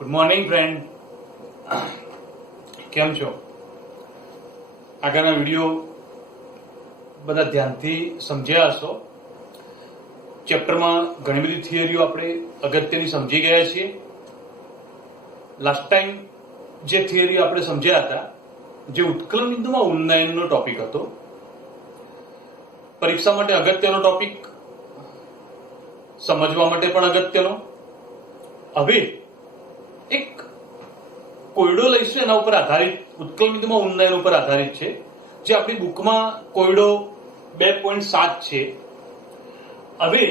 Good morning friend, કેમ છો? આગળના વિડીયો બધા ધ્યાનથી સમજ્યા હશો. ચેપ્ટરમાં ઘણી બધી થિયરીઓ આપણે અગત્યની સમજી ગયા છીએ. લાસ્ટ ટાઈમ જે થિયરી આપણે સમજ્યા હતા, જે ઉત્કલન બિંદુમાં ઉન્નયનનો ટોપિક હતો, પરીક્ષા માટે અગત્યનો ટોપિક, સમજવા માટે પણ અગત્યનો. હવે એક કોયડો લઈશું, એના ઉપર આધારિત, ઉત્કલ બિંદુમાં ઉન્નયન ઉપર આધારિત છે, જે આપણી બુકમાં કોયડો 2.7 છે. હવે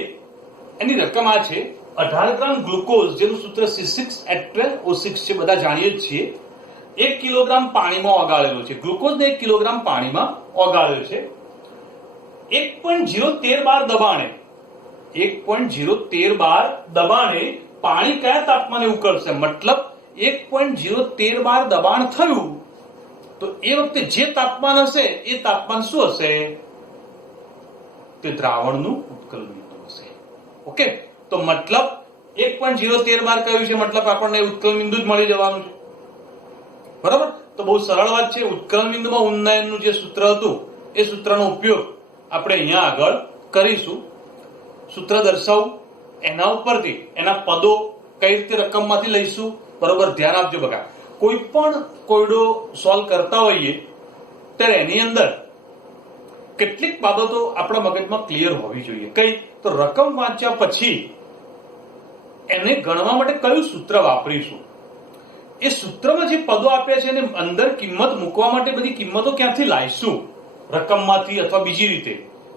એની રકમ આ છે 18 ગ્રામ ગ્લુકોઝ, જેનું સૂત્ર C6H12O6 છે, બધા જાણીએ જ છીએ. 1 કિલોગ્રામ પાણીમાં ઓગાળેલો છે. ગ્લુકોઝને 1 કિલોગ્રામ પાણીમાં ઓગાળેલો છે. 1.013 બાર દબાણે 1.013 બાર દબાણે પાણી કયા તાપમાને ઉકળશે? મતલબ 1.013 બાર દબાણ થયું તો એ વખતે જે તાપમાન હશે એ તાપમાન શું હશે? તે દ્રાવણનું ઉત્કલન બિંદુ હશે. ઓકે, તો મતલબ 1.013 બાર કહ્યું છે, મતલબ આપણને ઉત્કલન બિંદુ જ મળી જવાનું છે. બરાબર? તો બહુ સરળ વાત છે. ઉત્કલન બિંદુમાં ઉન્નયનનું જે સૂત્ર હતું એ સૂત્રનો ઉપયોગ આપણે અહીંયા આગળ કરીશું. સૂત્ર દર્શાવું, એના ઉપરથી એના પદો કઈ રીતે રકમમાંથી લઈશું. બરોબર, ધ્યાન આપજો. બગા, કોઈ પણ કોયડો સોલ્વ કરતા હોઈએ ત્યારે એની અંદર કેટલીક બાબતો આપણા મગજમાં ક્લિયર હોવી જોઈએ. કઈ? તો રકમ વાંચ્યા પછી એને ગણવા માટે કયું સૂત્ર વાપરીશું, એ સૂત્રમાં જે પદો આપ્યા છે એને અંદર કિંમત મૂકવા માટે બધી કિંમતો ક્યાંથી લાવીશું, રકમમાંથી અથવા બીજી રીતે,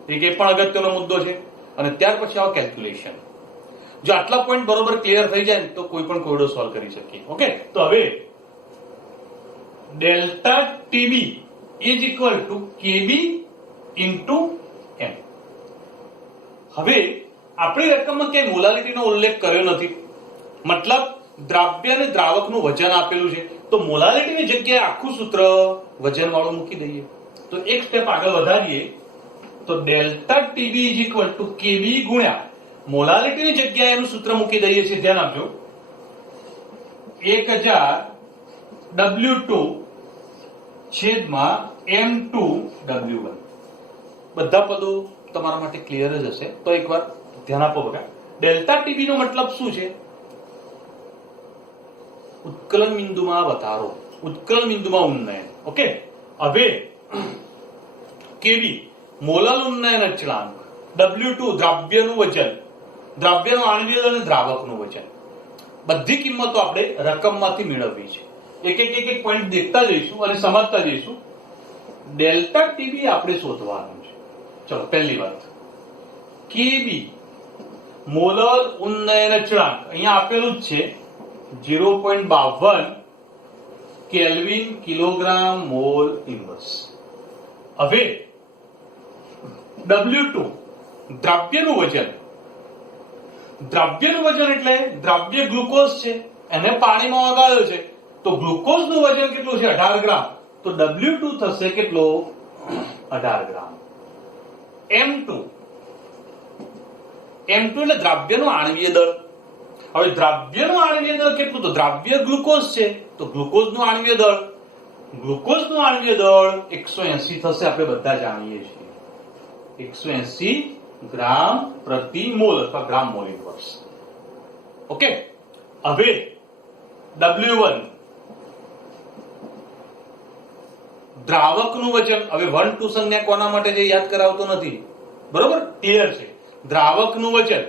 એ પણ અગત્યનો મુદ્દો છે. અને ત્યાર પછી આવો કેલ્ક્યુલેશન. જો આટલા પોઈન્ટ બરોબર ક્લિયર થઈ જાય તો કોઈ પણ કોયડો સોલ્વ કરી શકીએ. ઓકે, તો હવે delta TB is equal to KB into M. હવે આપણી રકમમાં ક્યાંય મોલાલિટીનો ઉલ્લેખ કર્યો નથી, મતલબ દ્રાવ્ય અને દ્રાવકનું વજન આપેલું છે, તો મોલાલિટીની જગ્યાએ આખું સૂત્ર વજન વાળું મૂકી દઈએ. તો એક સ્ટેપ આગળ વધારીએ તો delta TB is equal to KB ગુણ્યા મોલાલિટીની જગ્યાએ એનું સૂત્ર મૂકી દઈએ છીએ. ધ્યાન આપજો, 1000 W2 છેદમાં M2 W1. બધા પદો તમારા માટે ક્લિયર જ હશે, તો એકવાર ધ્યાન આપો. બગા, ડેલ્ટા ટીબી નો મતલબ શું છે? ઉત્કલન બિંદુમાં વધારો, ઉત્કલન બિંદુમાં ઉન્નયન. ઓકે, હવે કેબી મોલલ ઉન્નયન અચળાંક, W2 દ્રાવ્યનું વજન, દ્રાવ્યનું આણ્વિક અને દ્રાવકનું વજન, બધી કિંમતો આપણે રકમમાંથી મેળવવી છે. એક પોઈન્ટ દેખતા જઈશું અને સમજતા જઈશું. ડેલ્ટા ટીબી આપણે શોધવાનું છે. ચલો, પહેલી વાત, કેબી મોલલ ઉન્નયન અચળાંક અહીંયા આપેલું જ છે, 0.52 કેલ્વિન કિલોગ્રામ મોલ ઇન્વર્સ. હવે W2 દ્રાવ્યનું વજન, દ્રાવ્યનું વજન એટલે દ્રાવ્ય ગ્લુકોઝ છે, એને પાણીમાં ઓગાળ્યો છે, તો ગ્લુકોઝનું વજન કેટલું છે? 18 ગ્રામ. તો W2 થશે કેટલો? 18 ગ્રામ. M2 એટલે દ્રાવ્યનું આણ્વીય દળ. હવે દ્રાવ્યનું આણ્વીય દળ કેટલું? તો દ્રાવ્ય ગ્લુકોઝ છે, તો ગ્લુકોઝનું આણ્વીય દળ, ગ્લુકોઝનું આણ્વીય દળ 180 થશે. આપણે બધા જાણીએ છીએ 180 ગ્રામ પ્રતિ મોલ અથવા ગ્રામ મોલ ઇન્વર્સ. ઓકે, હવે W1 દ્રાવકનું વજન. હવે 1 2 સંજ્ઞા કોના માટે છે યાદ કરાવતો નથી, બરોબર? ક્લિયર છે. દ્રાવકનું વજન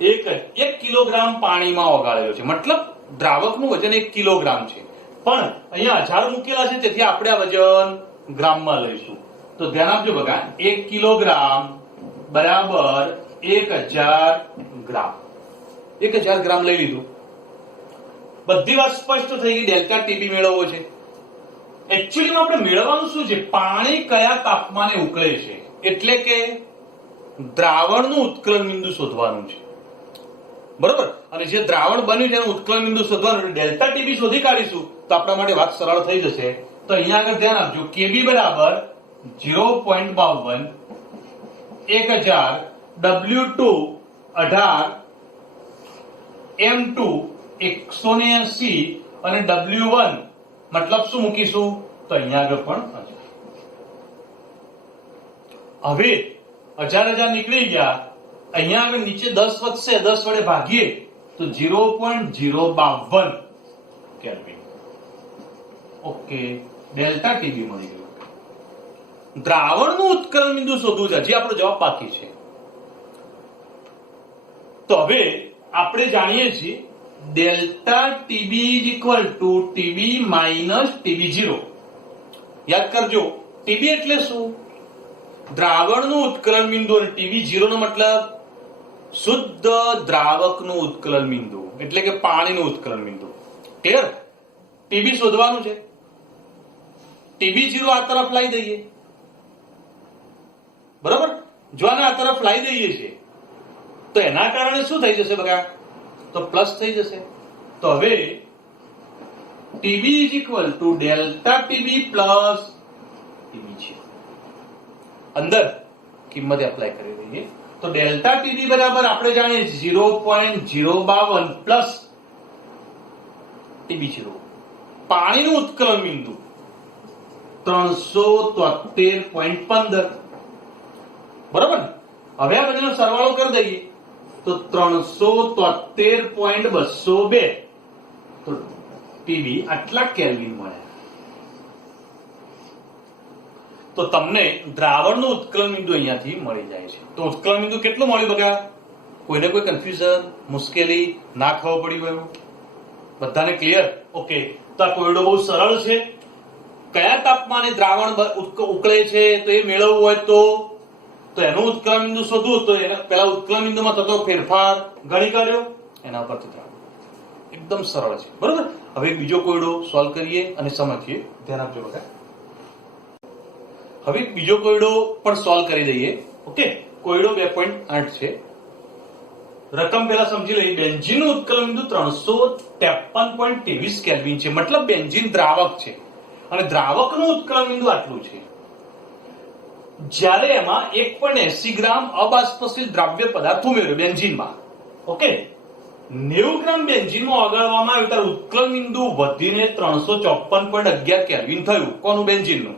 1 કિલોગ્રામ પાણીમાં ઓગાળેલો છે, મતલબ દ્રાવકનું વજન 1 કિલોગ્રામ છે, પણ અહીંયા 1000 મૂકેલા છે, તેથી આપણે આ વજન ગ્રામમાં લઈશું. તો ધ્યાન આપજો બગા, 1 કિલોગ્રામ બરાબર 1000 ગ્રામ. 1000 ગ્રામ લઈ લીધું. બધી વાત સ્પષ્ટ થઈ ગઈ. ડેલ્ટા ટીબી મેળવવો છે. એકચ્યુઅલીમાં આપણે મેળવવાનું શું છે? પાણી કયા તાપમાને ઉકળે છે, એટલે કે દ્રાવણનું ઉત્કલન બિંદુ શોધવાનું છે. બરોબર? અને જે દ્રાવણ બન્યું છે એનું ઉત્કલન બિંદુ શોધવાનું છે. ડેલ્ટા ટીબી શોધી કાઢીશું તો આપણા માટે વાત સરળ થઈ જશે. તો અહીંયા આગળ ધ્યાન આપજો, કેબી બરાબર 0.52 1000 W2 18 M2 180 અને W1 મતલબ શું મૂકીશું તો અહીંયા આગળ પણ 1000. હવે 1000 નીકળી ગયા, અહીંયા આગળ નીચે 10 વધશે, 10 વડે ભાગીએ તો 0.052 કેલ્વિન. ઓકે, ડેલ્ટા ટીબી મળી ગયું. દ્રાવણનું ઉત્કલન બિંદુ શોધવું છે, હજી આપણો જવાબ બાકી છે. તો હવે આપણે જાણીએ છીએ delta TB is equal to TB minus TB. યાદ કરજો, ટીબી એટલે શું? દ્રાવણનું ઉત્કલન બિંદુ, અને ટીબી0 નો મતલબ શુદ્ધ દ્રાવકનું ઉત્કલન બિંદુ, એટલે કે પાણીનું ઉત્કલન બિંદુ. ક્લિયર? ટીબી શોધવાનું છે. ટીબી0 આ તરફ લાવી દઈએ, બરાબર? જો આને આ તરફ લાવી દઈએ છીએ તો એના કારણે શું થઈ જશે બગા? તો પ્લસ થઈ જશે. તો હવે TB is equal to delta TB plus TB. અંદર કિંમત એપ્લાય કરી દઈએ તો ડેલ્ટા ટીબી બરાબર આપણે જાણીએ 0.052 પ્લસ ટીબી0. પાણીનું ઉત્કલન બિંદુ 373.15. બરાબર? હવે આ બધાનો સરવાળો કરી દઈએ તો 373.202. તો ટીબી આટલા કેલ્વિન મળે. તો તમને દ્રાવણનું ઉત્કલન બિંદુ અહીંયાથી મળી જાય છે. તો ઉત્કલન બિંદુ કેટલું મળ્યું બગા? કોઈને કોઈ કન્ફ્યુઝન, મુશ્કેલી ના ખબર પડી હોય? બધાને ક્લિયર? ઓકે, તો આ કોયડો બહુ સરળ છે. કયા તાપમાને દ્રાવણ ઉકળે છે તો એ મેળવવું હોય તો એનું ઉત્કલન બિંદુ શોધવું, તો એના પેલા ઉત્કલન બિંદુમાં થતો ફેરફાર ગણી કાઢ્યો, એના પરથી દ્રાવણ. એકદમ સરળ છે, બરોબર? હવે બીજો કોયડો સોલ્વ કરીએ અને સમજીએ. ધ્યાન આપજો બગા. હવે બીજો કોયડો પણ સોલ્વ કરી દઈએ. ઓકે, કોયડો 2.8 છે. રકમ પહેલા સમજી લઈએ. બેન્ઝીનનું ઉત્કલન બિંદુ 353.23 કેલ્વિન છે. મતલબ બેન્ઝીન દ્રાવક છે અને દ્રાવકનું ઉત્કલન બિંદુ આટલું છે. જ્યારે એમાં 1.80 ગ્રામ અબાષ્પશીલ દ્રાવ્ય પદાર્થ ઉમેર્યો બેન્ઝીનમાં. ઓકે, 90 ગ્રામ બેન્ઝીનમાં ઓગાળવામાં આવ્યું ત્યારે ઉત્કલન બિંદુ વધીને 354.11 કેલ્વિન થયું. કોનું? બેન્ઝીનનું.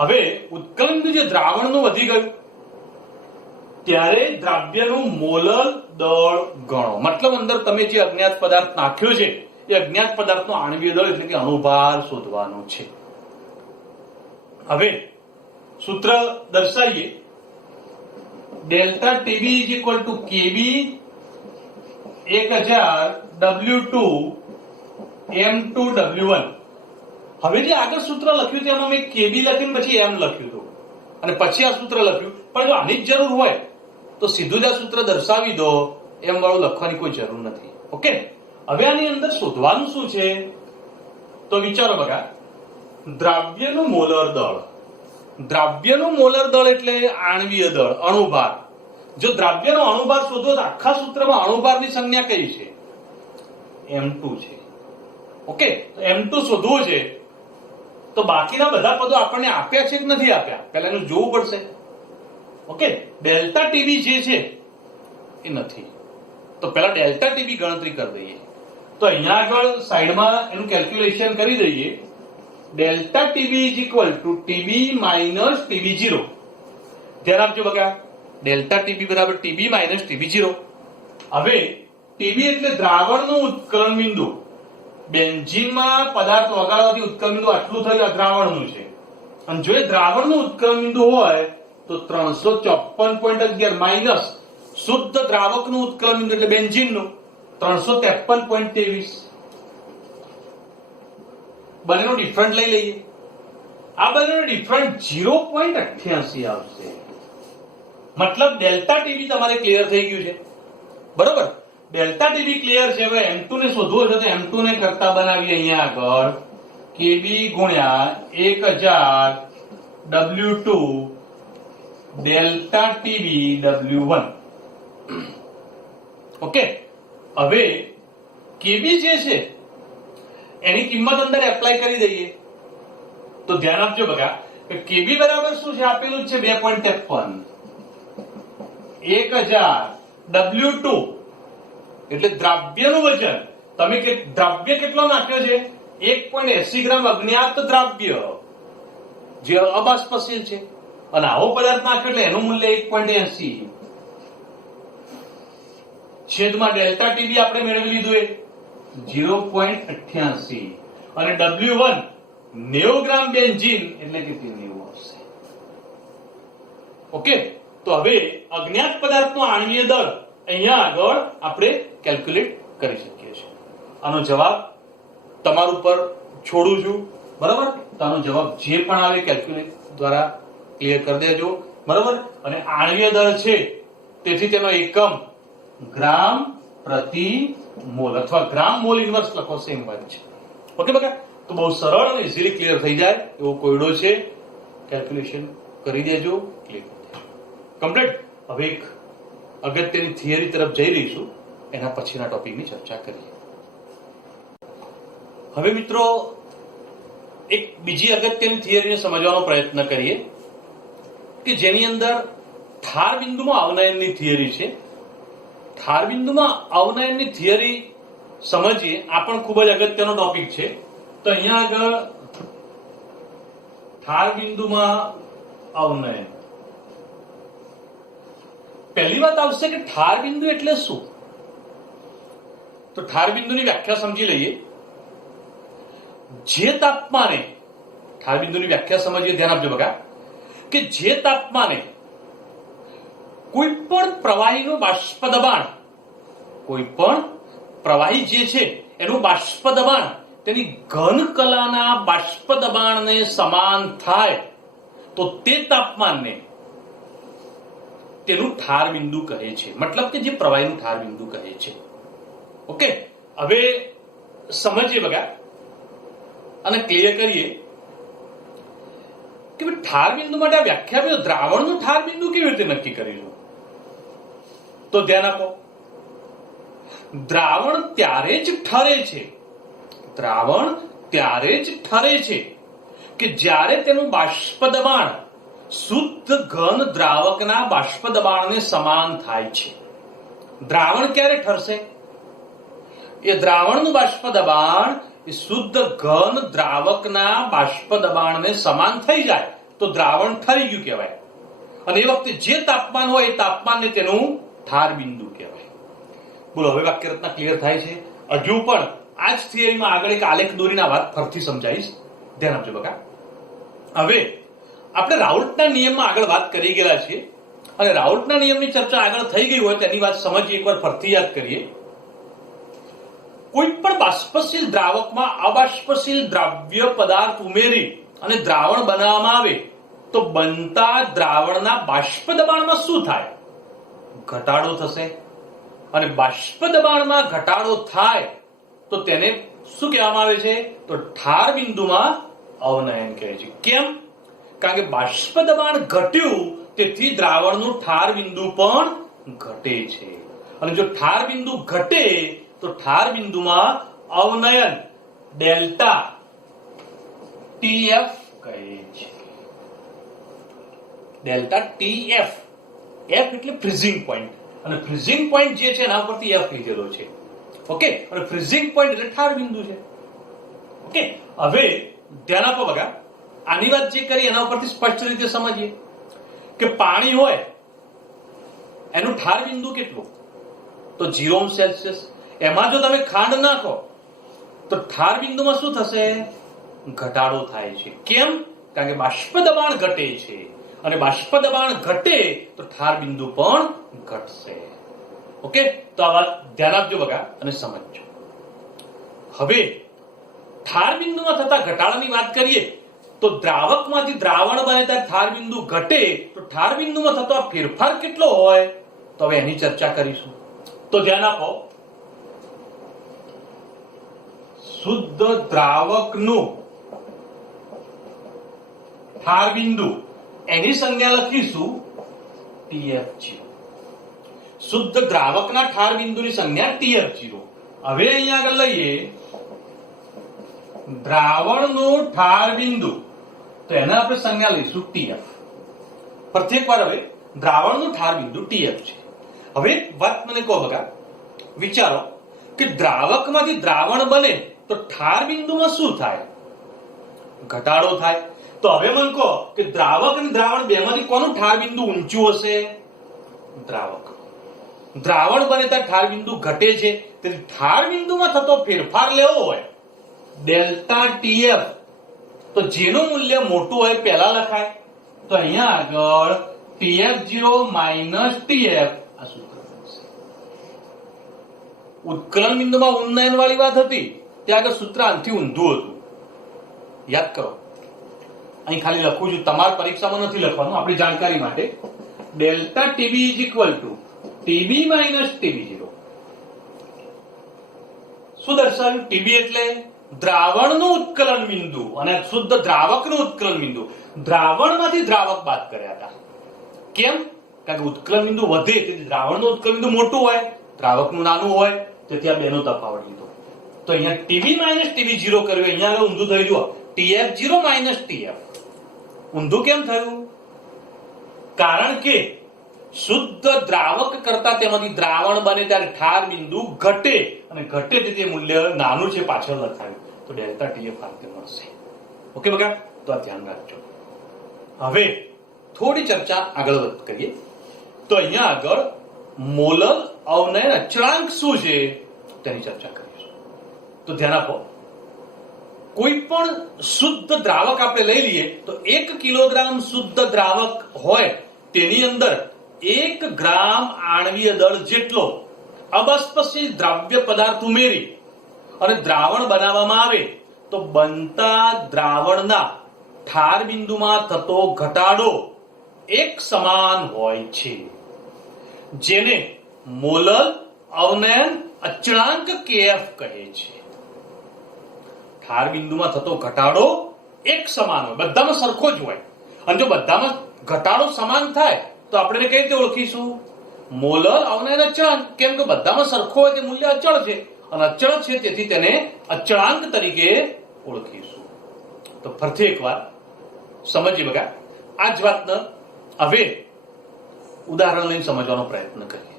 હવે ઉત્કલન બિંદુ જે દ્રાવણનું વધી ગયું ત્યારે દ્રાવ્યનું મોલર દળ ગણો. મતલબ અંદર તમે જે અજ્ઞાત પદાર્થ નાખ્યો છે એ અજ્ઞાત પદાર્થનો આણ્વીય દળ એટલે કે અણુભાર શોધવાનું છે. હવે સૂત્ર દર્શાવીએ. Delta TB is equal to KB 1000 W2 M2 W1. હવે જે આગળ સૂત્ર લખ્યું છે એમાં મેં કેબી લખીને પછી એમ લખ્યું હતું અને પછી આ સૂત્ર લખ્યું. પણ જો આની જ જરૂર હોય તો સીધું જ આ સૂત્ર દર્શાવી દો, એમ વાળું લખવાની કોઈ જરૂર નથી. ઓકે, હવે આની અંદર શોધવાનું શું છે તો વિચારો બગા. દ્રાવ્યનું મોલર દળ. દ્રાવ્યનું મોલર દળ એટલે આણ્વીય દળ, અણુભાર. જો દ્રાવ્યનો અણુભાર શોધો તો આખા સૂત્રમાં અણુભારની સંજ્ઞા કઈ છે? M2 છે. ઓકે, તો M2 શોધવું છે તો બાકીના બધા પદો આપણને આપ્યા છે કે નથી આપ્યા પહેલા એનું જોવું પડશે. ઓકે, ડેલ્ટા ટીબી જે છે એ નથી, તો પહેલા ડેલ્ટા ટીબી ગણતરી કરી દઈએ. તો અહીંયા આગળ સાઈડમાં એનું કેલ્ક્યુલેશન કરી દઈએ. Delta TB is equal to TB minus TB. ધ્યાન આપજો બગા, ડેલ્ટા ટીબી બરાબર ટીબી માઇનસ ટીબી0. હવે ટીબી એટલે દ્રાવણનું ઉત્કલન બિંદુ. બેન્ઝીનમાં પદાર્થ ઓગાળવાથી ઉત્કલન બિંદુ આટલું થયું, આ દ્રાવણનું છે. અને જો એ દ્રાવણનું ઉત્કલન બિંદુ હોય તો 354.11 માઇનસ શુદ્ધ દ્રાવકનું ઉત્કલન બિંદુ એટલે બેન્ઝીનનું 353.23. બંનેનો ડિફરન્ટ લઈ લઈએ. આ બંનેનો ડિફરન્ટ 0.88 આવશે. મતલબ ડેલ્ટા ટીબી તમારે ક્લિયર થઈ ગયું છે, બરોબર? ડેલ્ટા ટીબી ક્લિયર છે. હવે M2 ને શોધવો છે તો M2 ને કરતા બનાવીએ અહીંયા આગળ કેબી ગુણ્યા 1000 W2 delta TB W1. Okay, હવે કેબી જે છે એની કિંમત અંદર એપ્લાય કરી દઈએ. તો ધ્યાન આપજો બગા કે કેબી બરાબર શું છે? આપેલું છે 2.53. 1000 W2 એટલે દ્રાવ્યનું વજન તમે કે દ્રાવ્ય કેટલો નાખ્યો છે? 1.80 ગ્રામ અજ્ઞાત દ્રાવ્ય જે અબાષ્પશીલ છે, અને આવો પદાર્થ નાખ્યો એટલે એનું મૂલ્ય 1.80 છેદમાં ડેલ્ટા ટીબી આપણે મેળવી લીધું એ 0.88 અને W1 90 ગ્રામ બેન્ઝીન એટલે કે 90 આવશે. ઓકે, તો હવે અજ્ઞાત પદાર્થનો આણ્વીય દળ અહીંયા આગળ આપણે કેલ્ક્યુલેટ કરી શકીએ છીએ. આનો જવાબ તમારા ઉપર છોડું છું, બરાબર? તો આનો જવાબ જે પણ આવે કેલ્ક્યુલેટ દ્વારા ક્લિયર કરી દેજો, બરાબર? અને આણ્વીય દળ છે તેથી તેનો એકમ ગ્રામ પ્રતિ મોલ અથવા ગ્રામ મોલ ઇન્વર્સ લખો, સેમ વાત છે. ઓકે બકા, તો બહુ સરળ અને ઇઝીલી ક્લિયર થઈ જાય એવો કોયડો છે. કેલ્ક્યુલેશન કરી દેજો, ક્લિયર કમ્પ્લીટ. હવે એક અગત્યની થિયરી તરફ જઈ રહીશું, એના પછીના ટોપિકની ચર્ચા કરીએ. હવે મિત્રો એક બીજી અગત્યની થિયરીને સમજવાનો પ્રયત્ન કરીએ કે જેની અંદર ઠાર બિંદુમાં અવનયનની થિયરી છે. ઠાર બિંદુમાં અવનયનની થિયરી સમજીએ, આ પણ ખૂબ જ અગત્યનો ટોપિક છે. તો અહીંયા આગળ ઠાર બિંદુમાં અવનયન, પહેલી વાત આવશે કે ઠાર બિંદુ એટલે શું? તો ઠાર બિંદુની વ્યાખ્યા સમજી લઈએ. જે તાપમાને, ઠાર બિંદુની વ્યાખ્યા સમજીએ, ધ્યાન આપજો બકા, કે જે તાપમાને કોઈ પણ પ્રવાહીનું બાષ્પ દબાણ, કોઈ પણ પ્રવાહી જે છે એનું બાષ્પ દબાણ તેની ઘન કલાના બાષ્પ દબાણને સમાન થાય તો તે તાપમાનને તેનું ઠાર બિંદુ કહે છે. મતલબ કે જે પ્રવાહીનું ઠાર બિંદુ કહે છે. ઓકે, હવે સમજીએ બગા અને ક્લિયર કરીએ કે ઠાર બિંદુ માટે આ વ્યાખ્યા આપી, દ્રાવણનું ઠાર બિંદુ કેવી રીતે નક્કી કરીશું? તો ધ્યાન આપો, દ્રાવણ ત્યારે જ ઠરે છે, દ્રાવણ ત્યારે જ ઠરે છે કે જ્યારે તેનું બાષ્પ દબાણ શુદ્ધ ઘન દ્રાવકના બાષ્પ દબાણને સમાન થાય છે. દ્રાવણ ક્યારે ઠરશે? એ દ્રાવણનું બાષ્પ દબાણ એ શુદ્ધ ઘન દ્રાવકના બાષ્પ દબાણને સમાન થઈ જાય તો દ્રાવણ ઠરી ગયું કહેવાય. અને એ વખતે જે તાપમાન હોય એ તાપમાનને તેનું ઠાર બિંદુ કહેવાય. બોલો, હવે વાક્ય રચના ક્લિયર થાય છે? હજુ પણ આ જ થિયરીમાં આગળ એક આલેખ દોરીને વાત ફરીથી સમજાવીશ, ધ્યાન આપજો બકા. હવે આપણે રાઉલ્ટના નિયમમાં આગળ વાત કરી ગયા છીએ, અને રાઉલ્ટના નિયમની ચર્ચા આગળ થઈ ગઈ હોય તેની વાત સમજીએ, એકવાર ફરીથી યાદ કરીએ. કોઈ પણ બાષ્પશીલ દ્રાવકમાં અબાષ્પશીલ દ્રાવ્ય પદાર્થ ઉમેરી અને દ્રાવણ બનાવવામાં આવે તો બનતા દ્રાવણના બાષ્પ દબાણમાં શું થાય? ઘટાડો થશે. અને બાષ્પ દબાણમાં ઘટાડો થાય તો તેને શું કહેવામાં આવે છે? તો ઠાર બિંદુમાં અવનયન કહે છે. કેમ? કારણ કે બાષ્પ દબાણ ઘટ્યું તેથી દ્રાવણનું ઠાર બિંદુ પણ ઘટે છે. અને જો ઠાર બિંદુ ઘટે તો ઠાર બિંદુમાં અવનયન ડેલ્ટા ટીએફ કહે છે. ડેલ્ટા ટીએફ, એફ એટલે ફ્રીઝિંગ પોઈન્ટ, અને ફ્રીઝિંગ પોઈન્ટ જે છે એના પરથી એફ લીધેલો છે. ઓકે, અને ફ્રીઝિંગ પોઈન્ટ એટલે ઠાર બિંદુ છે. ઓકે, હવે ધ્યાન આપો બગા, આની વાત જે કરી એના ઉપરથી સ્પષ્ટ રીતે સમજીએ કે પાણી હોય એનું ઠાર બિંદુ કેટલું? તો 0 સેલ્સિયસ. એમાં જો તમે ખાંડ નાખો તો ઠાર બિંદુમાં શું થશે? ઘટાડો થાય છે. કેમ? કારણ કે બાષ્પ દબાણ ઘટે છે, અને બાષ્પ દબાણ ઘટે તો ઠાર બિંદુ પણ ઘટશે. ઓકે, તો આ વાત ધ્યાન આપજો બગા અને સમજજો. હવે ઠાર બિંદુમાં થતા ઘટાડાની વાત કરીએ તો દ્રાવકમાંથી દ્રાવણ બને ત્યારે ઠાર બિંદુ ઘટે તો ઠાર બિંદુમાં થતો આ ફેરફાર કેટલો હોય? તો હવે એની ચર્ચા કરીશું. તો ધ્યાન આપો, શુદ્ધ દ્રાવકનું ઠાર બિંદુ એની સંજ્ઞા લખીશું TF0. શુદ્ધ દ્રાવકના ઠાર બિંદુની સંજ્ઞા TF0. હવે અહીંયા આગળ લઈએ દ્રાવણનું ઠાર બિંદુ, તો એને આપણે સંજ્ઞા લઈશું TF. પ્રત્યેક વાર હવે દ્રાવણનું ઠાર બિંદુ TF છે. હવે વાત મને કહો બગા, વિચારો કે દ્રાવકમાંથી દ્રાવણ બને તો ઠાર બિંદુમાં શું થાય? ઘટાડો થાય. તો હવે મને કહો કે દ્રાવક અને દ્રાવણ બેમાંથી કોનું ઠાર બિંદુ ઊંચું હશે? દ્રાવક. દ્રાવણ બને ત્યારે ઠાર બિંદુ ઘટે છે, તેથી ઠાર બિંદુમાં થતો ફેરફાર લેવો હોય ડેલ્ટા ટીએફ, તો જેનું મૂલ્ય મોટું હોય પહેલા લખાય. તો અહીંયા આગળ TF0 માઇનસ TF આ સૂત્ર બનશે. ઉત્કલન બિંદુમાં ઉન્નયન વાળી વાત હતી, ત્યાં આગળ સૂત્ર આનાથી ઊંધું હતું. યાદ કરો. અહીં ખાલી લખું છું, તમારી પરીક્ષામાં નથી લખવાનું, આપણી જાણકારી માટે. Delta TB is equal two TB minus TB0. શું દર્શાવ્યું? TB એટલે દ્રાવણનું ઉત્કલન બિંદુ અને શુદ્ધ દ્રાવકનું ઉત્કલન બિંદુ. દ્રાવણમાંથી દ્રાવક બાદ કર્યા હતા. કેમ? કારણ કે ઉત્કલન બિંદુ વધે તેથી દ્રાવણનું ઉત્કલન બિંદુ મોટું હોય, દ્રાવકનું નાનું હોય, તેથી આ બેનો તફાવત લીધો. તો અહીંયા TB માઇનસ TB0 કર્યું, અહીંયા ઊંધું થઈ ગયું. TF0 minus TF. ઊંધું કેમ થયું? કારણ કે શુદ્ધ દ્રાવક કરતા તેમાંથી દ્રાવણ બને ત્યારે ઠાર બિંદુ ઘટે, અને ઘટે તેથી મૂલ્ય નાનું છે પાછળ લખાયું. તો ડેલ્ટા TF આ રીતે મળશે. ઓકે બકા? તો આ ધ્યાન રાખજો. હવે થોડી ચર્ચા આગળ કરીએ. તો અહીંયા આગળ મોલર અવનયન અચળાંક શું છે તેની ચર્ચા કરીશું. તો ધ્યાન આપો. કોઈ પણ શુદ્ધ દ્રાવક આપણે લઈ લઈએ તો 1 કિલોગ્રામ શુદ્ધ દ્રાવક હોય તેની અંદર 1 ગ્રામ આણ્વીય દળ જેટલો અબસ્પશીલ દ્રાવ્ય પદાર્થ ઉમેરી અને દ્રાવણ બનાવવામાં આવે તો બનતા દ્રાવણના ઠાર બિંદુમાં થતો ઘટાડો એક સમાન હોય છે, જેને મોલર અવનયન અચળાંક KF કહે છે. ઠાર બિંદુમાં થતો ઘટાડો એક સમાન હોય, બધામાં સરખો જ હોય. અને જો બધામાં ઘટાડો સમાન થાય તો આપણે કઈ રીતે ઓળખીશું? મોલર અવનયન અચળાંક. કેમ કે બધામાં સરખો હોય તે મૂલ્ય અચળ છે, અને અચળ છે તેથી તેને અચળાંક તરીકે ઓળખીશું. તો ફરીથી એકવાર સમજીએ બગા આ જ વાતને હવે ઉદાહરણ લઈને સમજવાનો પ્રયત્ન કરીએ.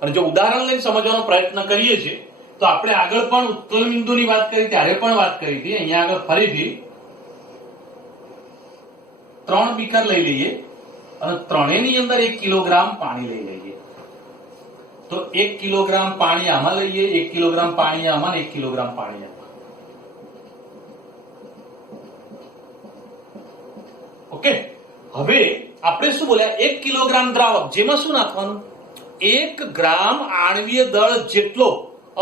અને જો ઉદાહરણ લઈને સમજવાનો પ્રયત્ન કરીએ છીએ તો આપણે આગળ પણ ઉત્કલન બિંદુની વાત કરી, ત્યારે પણ વાત કરી હતી. અહીંયા આગળ ફરીથી 3 બીકર લઈ લઈએ અને ત્રણેયની અંદર 1 કિલોગ્રામ પાણી લઈ લઈએ. તો 1 કિલોગ્રામ પાણી આમાં લઈએ, 1 કિલોગ્રામ પાણી આમાં, 1 કિલોગ્રામ પાણી આમાં. ઓકે. હવે આપણે શું બોલ્યા? 1 કિલોગ્રામ દ્રાવક, જેમાં શું નાખવાનું? 1 ગ્રામ આણ્વીય દળ જેટલો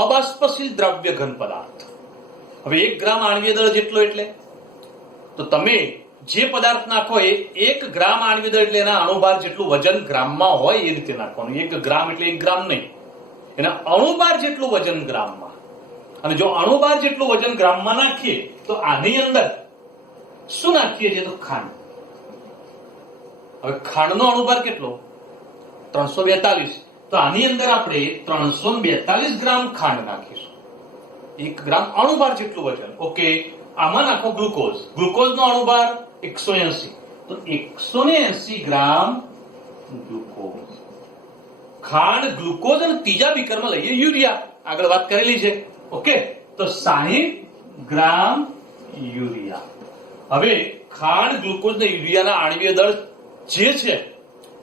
અબાષ્પશીલ દ્રવ્ય ઘન પદાર્થ. હવે 1 ગ્રામ આણ્વીય દળ જેટલો એટલે તો તમે જે પદાર્થ નાખો એ 1 ગ્રામ આણ્વીય દળ એટલે એના અણુભાર જેટલું વજન ગ્રામમાં હોય એ રીતે નાખવાનું. 1 ગ્રામ એટલે 1 ગ્રામ નહીં, એના અણુભાર જેટલું વજન ગ્રામમાં. અને જો અણુભાર જેટલું વજન ગ્રામમાં નાખીએ તો આની અંદર શું નાખીએ છીએ? તો ખાંડ. હવે ખાંડનો અણુભાર કેટલો? 342. તો આની અંદર આપણે 342 ગ્રામ ખાંડ નાખીશું. 1 ગ્રામ અણુભાર જેટલું વજન. ઓકે. આમાં નાખો ગ્લુકોઝ. ગ્લુકોઝનો અણુભાર 180. તો 180 ગ્રામ ગ્લુકોઝ. ખાંડ, ગ્લુકોઝ અને ત્રીજા બીકરમાં લઈએ યુરિયા. આગળ વાત કરેલી છે. ઓકે. તો 60 ગ્રામ યુરિયા. હવે ખાંડ, ગ્લુકોઝ અને યુરિયાના આણ્વીય દળ જે છે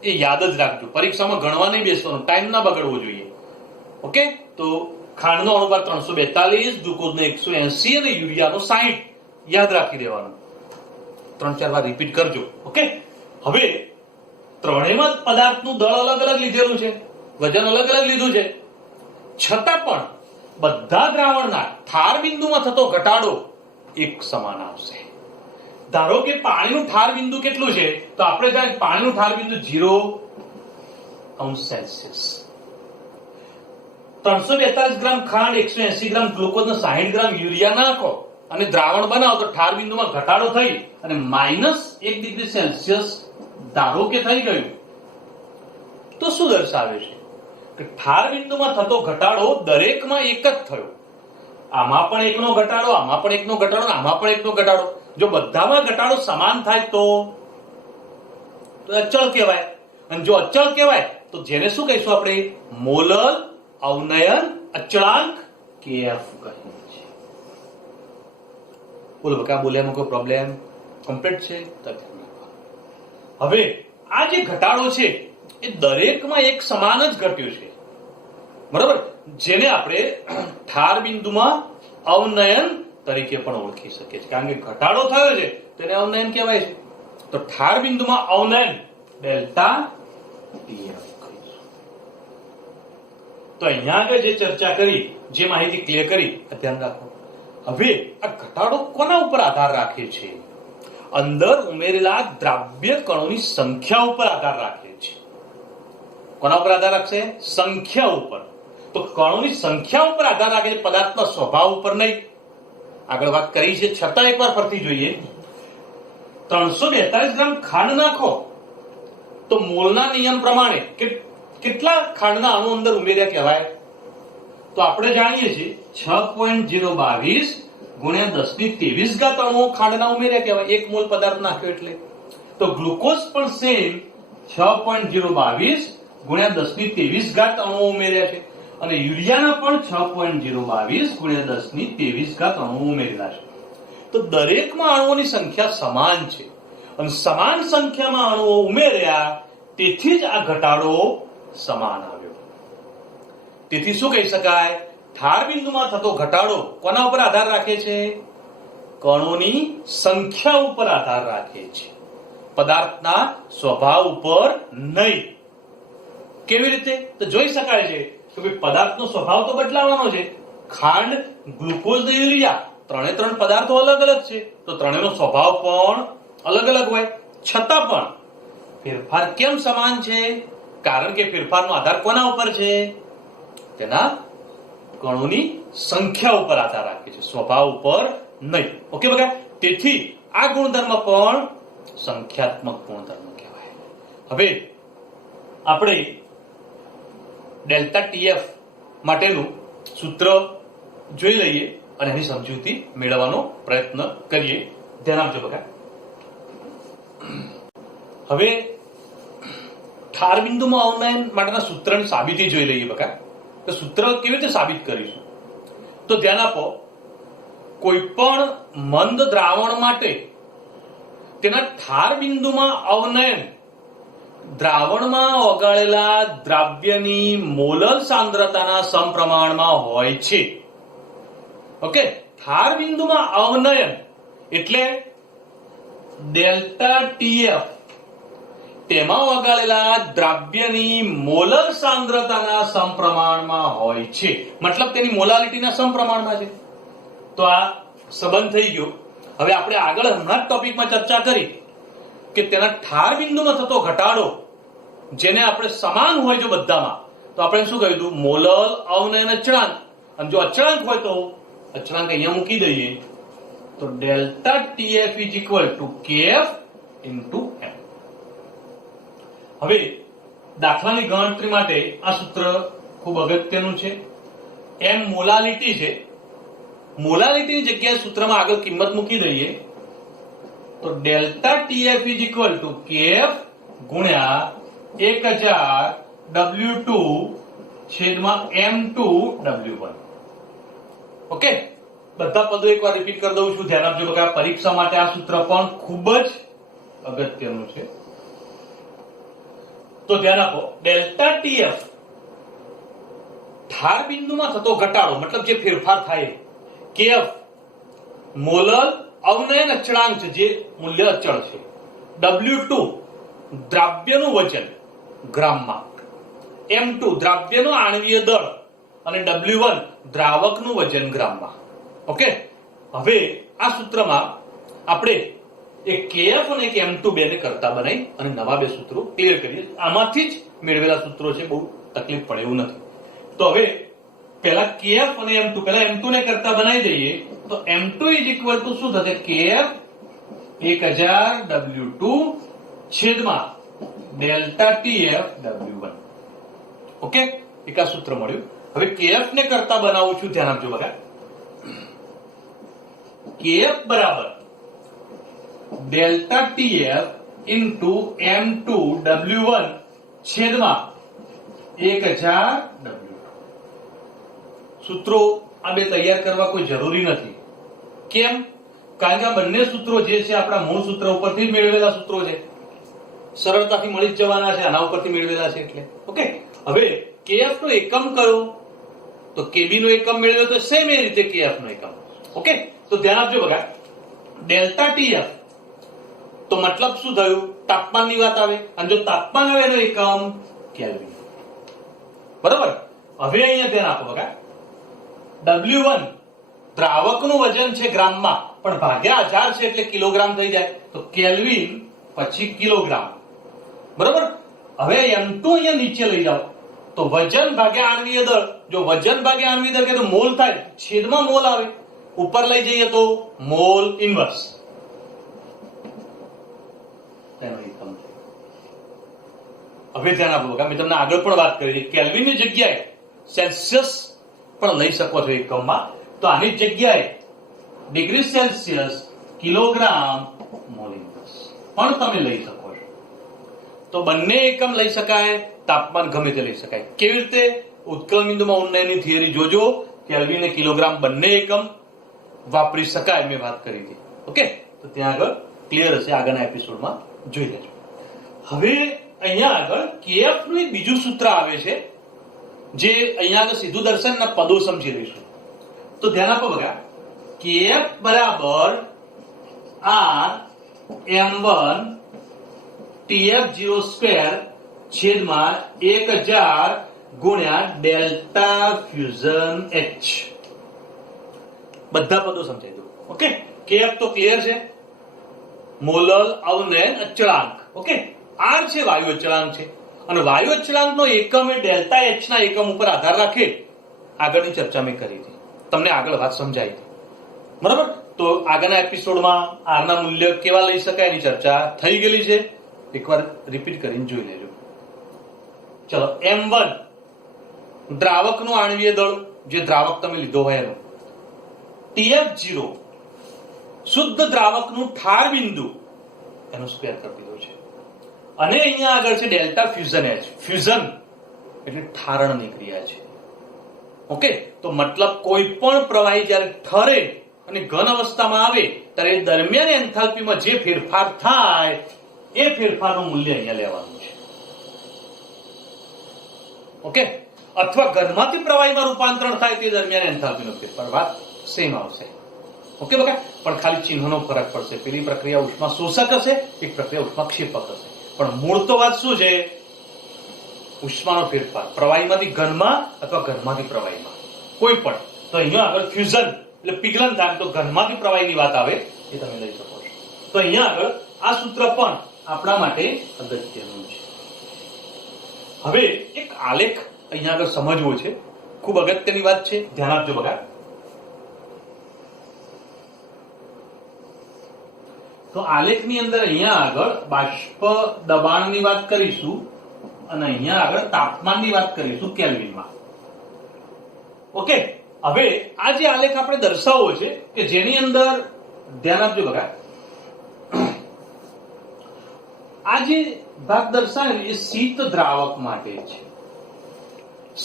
એ યાદ જ રાખજો. પરીક્ષામાં ગણવા નહીં બેસવાનું, ટાઈમ ના બગડવો જોઈએ. ઓકે. તો ખાંડનો અણુભાર 342, ગ્લુકોઝનો 180 અને યુરિયાનો 60 યાદ રાખી દેવાનું. 3-4 વાર રિપીટ કરજો. ઓકે. હવે ત્રણેયમાં પદાર્થનું દળ અલગ અલગ લીધેલું છે, વજન અલગ અલગ લીધું છે, છતાં પણ બધા દ્રાવણના ઠાર બિંદુમાં થતો ઘટાડો એક સમાન આવશે. ધારો કે પાણીનું ઠાર બિંદુ કેટલું છે? તો આપણે જાણીએ પાણીનું ઠાર બિંદુ 0°C. 342 ગ્રામ ખાંડ, 180 ગ્રામ ગ્લુકોઝ અને 60 ગ્રામ યુરિયા નાખો અને દ્રાવણ બનાવો તો ઠાર બિંદુમાં ઘટાડો થઈ અને -1°C ધારો કે થઈ ગયું. તો શું દર્શાવે છે? કે ઠાર બિંદુમાં થતો ઘટાડો દરેકમાં એક જ થયો. આમાં પણ એકનો ઘટાડો, આમાં પણ એકનો ઘટાડો, આમાં પણ એકનો ઘટાડો. જો બધામાં ઘટાડો સમાન થાય તો અચળ કહેવાય. અને જો અચળ કહેવાય તો જેને શું કહીશું આપણે? મોલર અવનયન અચળાંક કેએફ કહે છે. બોલો બકા, બોલ્યામાં કોઈ પ્રોબ્લેમ? કમ્પ્લીટ છે? હવે આ જે ઘટાડો છે એ દરેકમાં એક સમાન જ ઘટ્યો છે, બરાબર, જેને આપણે ઠાર બિંદુમાં અવનયન તરીકે પણ ઓળખી શકીએ છીએ, કારણ કે ઘટાડો થયો છે તેને અવનયન કહેવાય છે. તો ઠાર બિંદુમાં અવનયન ડેલ્ટા ટીએફ. તો અહીંયા આગળ જે ચર્ચા કરી, જે માહિતી ક્લિયર કરી, ધ્યાન રાખો. હવે આ ઘટાડો કોના ઉપર આધાર રાખે છે? અંદર ઉમેરેલા દ્રાવ્ય કણોની સંખ્યા ઉપર આધાર રાખે છે. કોના ઉપર આધાર રાખશે? સંખ્યા ઉપર. તો કણોની સંખ્યા ઉપર આધાર રાખે છે, પદાર્થના સ્વભાવ ઉપર નહીં. આગળ વાત કરી છે, છતાં એકવાર ફરતી જોઈએ. 342 ગ્રામ ખાંડ નાખો તો મોલના નિયમ પ્રમાણે કેટલા ખાંડના અણુ અંદર ઉમેર્યા કહેવાય? તો આપણે જાણીએ છીએ 6.022 ગુણ્યા 1023 અણુઓ ખાંડના ઉમેર્યા કહેવાય. 1 મોલ પદાર્થ નાખ્યો એટલે. તો ગ્લુકોઝ પણ સેમ 6.022 ગુણ્યા 1023 અણુઓ ઉમેર્યા છે, અને યુરિયાના પણ 6.022 ગુણ્યા 1023 અણુઓ ઉમેરેલા છે. તો દરેકમાં અણુઓની સંખ્યા સમાન છે, અને સમાન સંખ્યામાં અણુઓ ઉમેર્યા, તેથી જ આ ઘટાડો સમાન આવ્યો. તેથી શું કહી શકાય? ઠાર બિંદુમાં થતો ઘટાડો કોના ઉપર આધાર રાખે છે? કણોની સંખ્યા ઉપર આધાર રાખે છે, પદાર્થના સ્વભાવ ઉપર નહીં. કેવી રીતે? તો જોઈ શકાય છે કે ભાઈ પદાર્થનો સ્વભાવ તો બદલાવાનો છે. ખાંડ, ગ્લુકોઝ અને યુરિયા ત્રણ પદાર્થો અલગ અલગ છે, તો ત્રણેયનો સ્વભાવ પણ અલગ અલગ હોય. છતાં પણ ફેરફાર કેમ સમાન છે? કારણ કે ફેરફારનો આધાર કોના ઉપર છે? તેના કણોની સંખ્યા ઉપર આધાર રાખે છે, સ્વભાવ ઉપર નહીં. ઓકે બકા? તેથી આ ગુણધર્મ પણ સંખ્યાત્મક ગુણધર્મ કહેવાય. હવે આપણે ડેલ્ટા ટીએફ માટેનું સૂત્ર જોઈ લઈએ અને એની સમજૂતી મેળવવાનો પ્રયત્ન કરીએ. ધ્યાન આપજો બકા. હવે ઠાર બિંદુમાં અવનયન માટેના સૂત્રની સાબિતી જોઈ લઈએ બકા. તો સૂત્ર કેવી રીતે સાબિત કરીશું? તો ધ્યાન આપો, કોઈ પણ મંદ દ્રાવણ માટે તેના ઠાર બિંદુમાં અવનયન દ્રાવણમાં ઓગાળેલા દ્રાવ્યની મોલર સાંદ્રતાના સમપ્રમાણમાં હોય છે. ઓકે, ઠાર બિંદુમાં અવનયન એટલે ડેલ્ટા ટીએફ તેમાં ઓગાળેલા દ્રાવ્યની મોલર સાંદ્રતાના સમપ્રમાણમાં હોય છે, મતલબ તેની મોલાલિટીના સમપ્રમાણમાં છે. તો આ સંબંધ થઈ ગયો. હવે આપણે આગળ હમણાં જ ટોપિકમાં ચર્ચા કરી કે તેના ઠાર બિંદુમાં થતો ઘટાડો, જેને આપણે સમાન હોય જો બધામાં, તો આપણે શું કહ્યું હતું? મોલર અવનયન અચળાંક. અને જો અચળાંક હોય તો અચળાંક અહીંયા મૂકી દઈએ, તો delta TF is equal to KF into M. હવે દાખલાની ગણતરી માટે આ સૂત્ર ખૂબ અગત્યનું છે. એમ મોલાલિટી છે, મોલાલિટીની જગ્યાએ સૂત્રમાં આગળ કિંમત મૂકી દઈએ, તો delta TF is equal to KF ગુણ્યા 1000 W2 છેદમાં M2 W1. ઓકે, બધા પદો એકવાર રિપીટ કરી દઉં છું. ધ્યાન આપજો બકા, પરીક્ષા માટે આ સૂત્ર પણ ખૂબ જ અગત્યનું છે. તો ધ્યાન આપો, ડેલ્ટા ટીએફ ઠાર બિંદુમાં થતો ઘટાડો, મતલબ જે ફેરફાર થાય, કેએફ મોલર અવનયન અચળાંક છે, જે મૂલ્ય અચળ છે. W2 દ્રાવ્યનું વજન ગ્રામમાં, M2 દ્રાવ્યનો આણ્વીય દળ, અને W1 દ્રાવકનું વજન ગ્રામમાં. ઓકે, હવે આ સૂત્રમાં આપણે એક કેએફ અને એક M2 બેને કરતા બનાવી અને નવા બે સૂત્રો ક્લિયર કરીએ. આમાંથી જ મેળવેલા સૂત્રો છે, બહુ તકલીફ પડે એવું નથી. તો હવે પહેલા કેએફ અને M2, પહેલા M2 ને કરતા બનાવી દઈએ. તો M2 ઇઝ ઇક્વલ ટુ શું થશે? કેએફ 1000 W2 છેદમાં ડેલ્ટા ટીએફ W1. ઓકે, એક આ સૂત્ર મળ્યું. હવે કેએફ ને કરતા બનાવું છું. ધ્યાન આપજો બકા, કેએફ બરાબર delta TF into M2 W1 છેદમાં 1000 W2. સૂત્રો આ બે તૈયાર કરવા કોઈ જરૂરી નથી. કેમ? કારણ કે આ બંને સૂત્રો જે છે આપણા મૂળ સૂત્ર ઉપરથી મેળવેલા સૂત્રો છે, સરળતાથી મળી જ જવાના છે, આના ઉપરથી મેળવેલા છે એટલે. ઓકે, હવે kf નો એકમ કયો? તો kb નો એકમ મેળવ્યો તો સેમ એ રીતે kf નો એકમ. ઓકે, તો ધ્યાન આપજો બગા. ડેલ્ટા tf તો મતલબ શું થયું? તાપમાનની વાત આવે, અને જો તાપમાન આવે એનો એકમ કેલ્વિન. બરાબર. હવે અહીંયા ધ્યાન આપો બગા. W1 દ્રાવકનું વજન છે ગ્રામમાં, પણ ભાગ્યા 1000 છે એટલે કિલોગ્રામ થઈ જાય, તો કેલ્વિન પછી કિલોગ્રામ. બરાબર. હવે m2 અહીંયા નીચે લઈ જાઓ તો વજન ભાગ્યા આણ્વીય દળ. જો વજન ભાગ્યા આણ્વીય દળ કે તો મોલ થાય, છેદમાં મોલ આવે. ઉપર લઈ જઈએ તો મોલ ઇન્વર્સ તેનો એકમ. હવે ધ્યાન આપો બકા, મેં તમને આગળ પણ વાત કરી છે, કેલ્વિનની જગ્યાએ સેલ્સિયસ પણ લઈ શકો છો એકમમાં. તો આની જગ્યાએ degree Celsius, kilogram, mall inverse પણ તમે લઈ શકો છો. તો બંને એકમ લઈ શકાય, તાપમાન ગમે તે લઈ શકાય. કેવી રીતે? ઉત્કલન બિંદુમાં ઉન્નયનની થિયરી જોજો. કેલ્વિન અને કિલોગ્રામ બંને એકમ વાપરી શકાય, મેં વાત કરી હતી. ઓકે, તો ત્યાં આગળ ક્લિયર હશે, આગળના એપિસોડમાં જોઈ લેજો. હવે અહીંયા આગળ kf નું એક બીજું સૂત્ર આવે છે, જે અહીંયા આગળ સીધું દર્શનના પદો સમજી લઈશું. તો ધ્યાન આપો બગા. kf બરાબર r m1 tf02 છેદમાં 1000 ગુણ્યા ડેલ્ટા ફ્યુઝન h. બધા પદો સમજાઈ દો. ઓકે, kf તો ક્લિયર છે, મોલલ અવનયન અચળાંક. ઓકે, r છે વાયુ અચળાંક છે, અને વાયુ અચળાંકનો એકમ એ ડેલ્ટા h ના એકમ ઉપર આધાર રાખે. આગળની ચર્ચા મેં કરી હતી, તમને આગળ વાત સમજાઈ હતી. બરાબર. તો આગળના એપિસોડમાં r ના મૂલ્ય કેવા લઈ શકાય એની ચર્ચા થઈ ગયેલી છે, એકવાર રિપીટ કરીને જોઈ લેજો. ચલો, m1 દ્રાવકનું આણ્વીય દળ, જે દ્રાવક તમે લીધો હોય એનો. tf0 શુદ્ધ દ્રાવકનું ઠાર બિંદુ, એનો સ્ક્વેર કરી દીધો છે. અને અહીંયા આગળ છે ડેલ્ટા ફ્યુઝન h. ફ્યુઝન એટલે ઠારણની ક્રિયા છે. ઓકે, તો મતલબ કોઈ પણ પ્રવાહી જ્યારે ઠરે અને ઘન અવસ્થામાં આવે ત્યારે દરમિયાન એન્થાલ્પીમાં જે ફેરફાર થાય એ ફેરફારનું મૂલ્ય અહીંયા લેવાનું છે. ઓકે, અથવા ઘનમાંથી પ્રવાહીમાં રૂપાંતરણ થાય તે દરમિયાન એન્થાલ્પીનો ફેરફાર. વાત સેમ આવશે. ઓકે બકા, પણ ખાલી ચિહ્નનો ફરક પડશે. પેલી પ્રક્રિયા ઉષ્મા શોષક હશે, એક પ્રક્રિયા ઉષ્મા ક્ષેપક હશે, પણ મૂળ તો વાત શું છે? ઉષ્માનો ફેરફાર પ્રવાહીમાંથી ઘનમાં અથવા ઘનમાંથી પ્રવાહીમાં, કોઈ પણ. તો અહીંયા આગળ ફ્યુઝન એટલે પિઘલન થાય, તો ઘનમાંથી પ્રવાહીની વાત આવે એ તમે લઈ શકો છો. તો અહીંયા આગળ આ સૂત્ર પણ આપણા માટે અગત્યનું છે. હવે એક આલેખ અહીંયા આગળ સમજવો છે, ખૂબ અગત્યની વાત છે, ધ્યાન આપજો બગા. તો આલેખની અંદર અહીંયા આગળ બાષ્પ દબાણની વાત કરીશું, અને અહીંયા આગળ તાપમાનની વાત કરીશું કેલ્વિનમાં. ઓકે, હવે આ જે આલેખ આપણે દર્શાવવો છે કે જેની અંદર ધ્યાન આપજો બગા, આ જે ભાગ દર્શાવે એ શીત દ્રાવક માટે છે.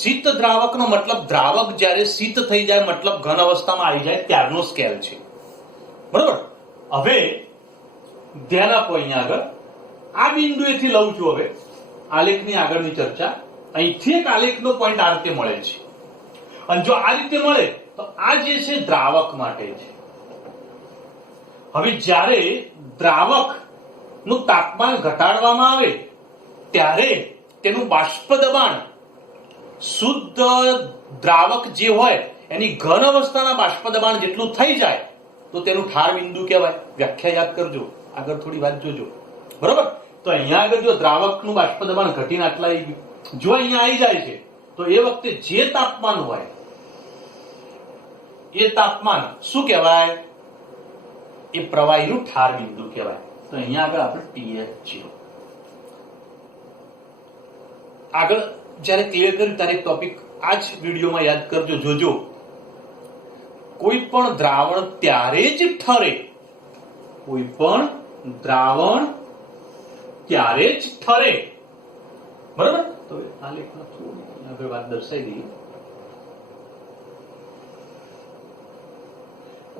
શીત દ્રાવકનો મતલબ દ્રાવક જ્યારે શીત થઈ જાય, મતલબ ઘન અવસ્થામાં આવી જાય ત્યારનો સ્કેલ છે. બરોબર. હવે ધ્યાન આપો, અહીંયા આગળ આ બિંદુએથી લઉં છું. હવે આલેખની આગળની ચર્ચા અહીંથી એક આલેખનો પોઈન્ટ આ રીતે મળે છે, અને જો આ રીતે મળે તો આ જે છે દ્રાવક માટે છે. હવે જ્યારે દ્રાવક નું તાપમાન ઘટાડવામાં આવે ત્યારે તેનું બાષ્પ દબાણ શુદ્ધ દ્રાવક જે હોય એની ઘન અવસ્થાના બાષ્પ દબાણ જેટલું થઈ જાય તો તેનું ઠાર બિંદુ કહેવાય. વ્યાખ્યા યાદ કરજો, આગળ થોડી વાત જોજો. બરોબર. તો અહીંયા આગળ જો દ્રાવકનું બાષ્પ દબાણ ઘટીને આટલા આવી ગયું, જો અહીંયા આવી જાય છે તો એ વખતે જે તાપમાન હોય એ તાપમાન શું કહેવાય? એ પ્રવાહીનું ઠાર બિંદુ કહેવાય. તો અહીંયા આગળ આપણે TH0 આગળ જ્યારે ક્લિયર કર્યું ત્યારે ટોપિક આ જ વિડીયોમાં યાદ કરજો, જોજો. કોઈ પણ દ્રાવણ ત્યારે જ ઠરે, કોઈ પણ દ્રાવણ ત્યારે જ ઠરે. બરાબર. તો આ લેખમાં થોડી આગળ વાત દર્શાવી દઈએ.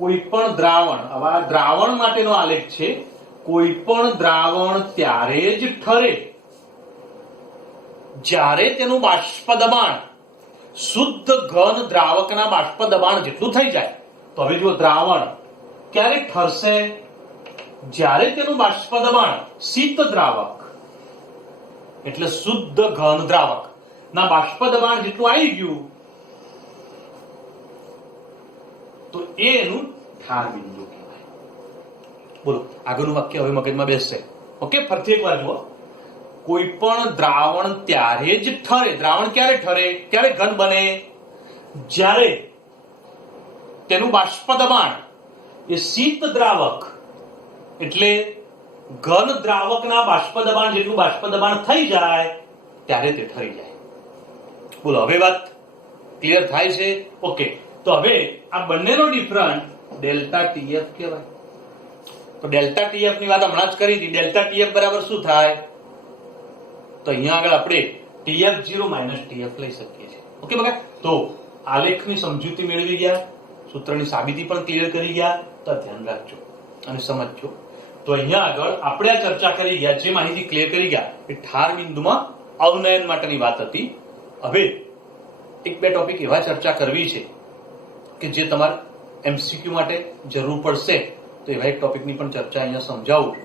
કોઈ પણ દ્રાવણ, હવે આ દ્રાવણ માટેનો આલેખ છે, કોઈ પણ દ્રાવણ ત્યારે જ ઠરે જ્યારે તેનું બાષ્પ દબાણ શુદ્ધ ઘન દ્રાવકના બાષ્પ દબાણ જેટલું થઈ જાય. તો હવે જો દ્રાવણ ક્યારે ઠરશે? જ્યારે તેનું બાષ્પ દબાણ શીત દ્રાવક એટલે શુદ્ધ ઘન દ્રાવક ના બાષ્પ દબાણ જેટલું આવી ગયું તો એનું ઠાર બિંદુ કહેવાય. બોલો આગળનું વાક્ય હવે મગજમાં બેસશે. ઓકે, ફરીથી એકવાર જુઓ. કોઈ પણ દ્રાવણ ત્યારે જ ઠરે. દ્રાવણ ક્યારે ઠરે, ક્યારે ઘન બને? જ્યારે તેનું બાષ્પ દબાણ એ શીત દ્રાવક એટલે ઘન દ્રાવકના બાષ્પ દબાણ જેટલું બાષ્પ દબાણ થઈ જાય ત્યારે તે ઠરી જાય. બોલો હવે વાત ક્લિયર થાય છે? ઓકે, તો હવે આ બંનેનો ડિફરન્સ ડેલ્ટા ટીએફ કહેવાય. તો ડેલ્ટા ટીએફ ની વાત હમણાં જ કરી હતી. ડેલ્ટા ટીએફ બરાબર શું થાય? તો અહીંયા આગળ આપણે TF0 - TF લઈ શકીએ છીએ. ઓકે બકા, તો આલેખની સમજૂતી મેળવી ગયા, સૂત્રની સાબિતી પણ ક્લિયર કરી ગયા. તો ધ્યાન રાખજો અને સમજજો. તો અહીંયા આગળ આપણે આ ચર્ચા કરી ગયા, જે માહિતી ક્લિયર કરી ગયા એ ઠાર બિંદુમાં અવનયન માટેની વાત હતી. હવે એક બે ટોપિક એવા ચર્ચા કરવી છે કે જે તમારે MCQ માટે જરૂર પડશે, તો એવા એક ટોપિકની પણ ચર્ચા અહીંયા સમજાવું.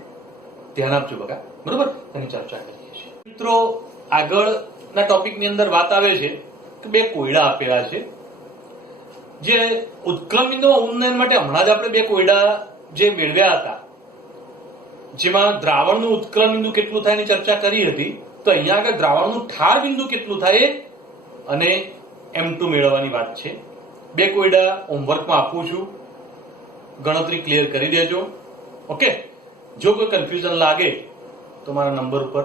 ધ્યાન આપજો બકા, બરોબર? તેની ચર્ચા કરીએ છીએ. મિત્રો આગળના ટોપિકની અંદર વાત આવે છે કે બે કોયડા આપેલા છે, જે ઉત્ક્લન બિંદુમાં ઉન્નયન માટે હમણાં જ આપણે બે કોયડા જે મેળવ્યા હતા, જેમાં દ્રાવણનું ઉત્ક્લન બિંદુ કેટલું થાય એની ચર્ચા કરી હતી. તો અહીંયા આગળ દ્રાવણનું ઠાર બિંદુ કેટલું થાય અને M2 મેળવવાની વાત છે. બે કોયડા હોમવર્કમાં આપું છું, ગણતરી ક્લિયર કરી દેજો. ઓકે, જો કોઈ કન્ફ્યુઝન લાગે તો મારા નંબર ઉપર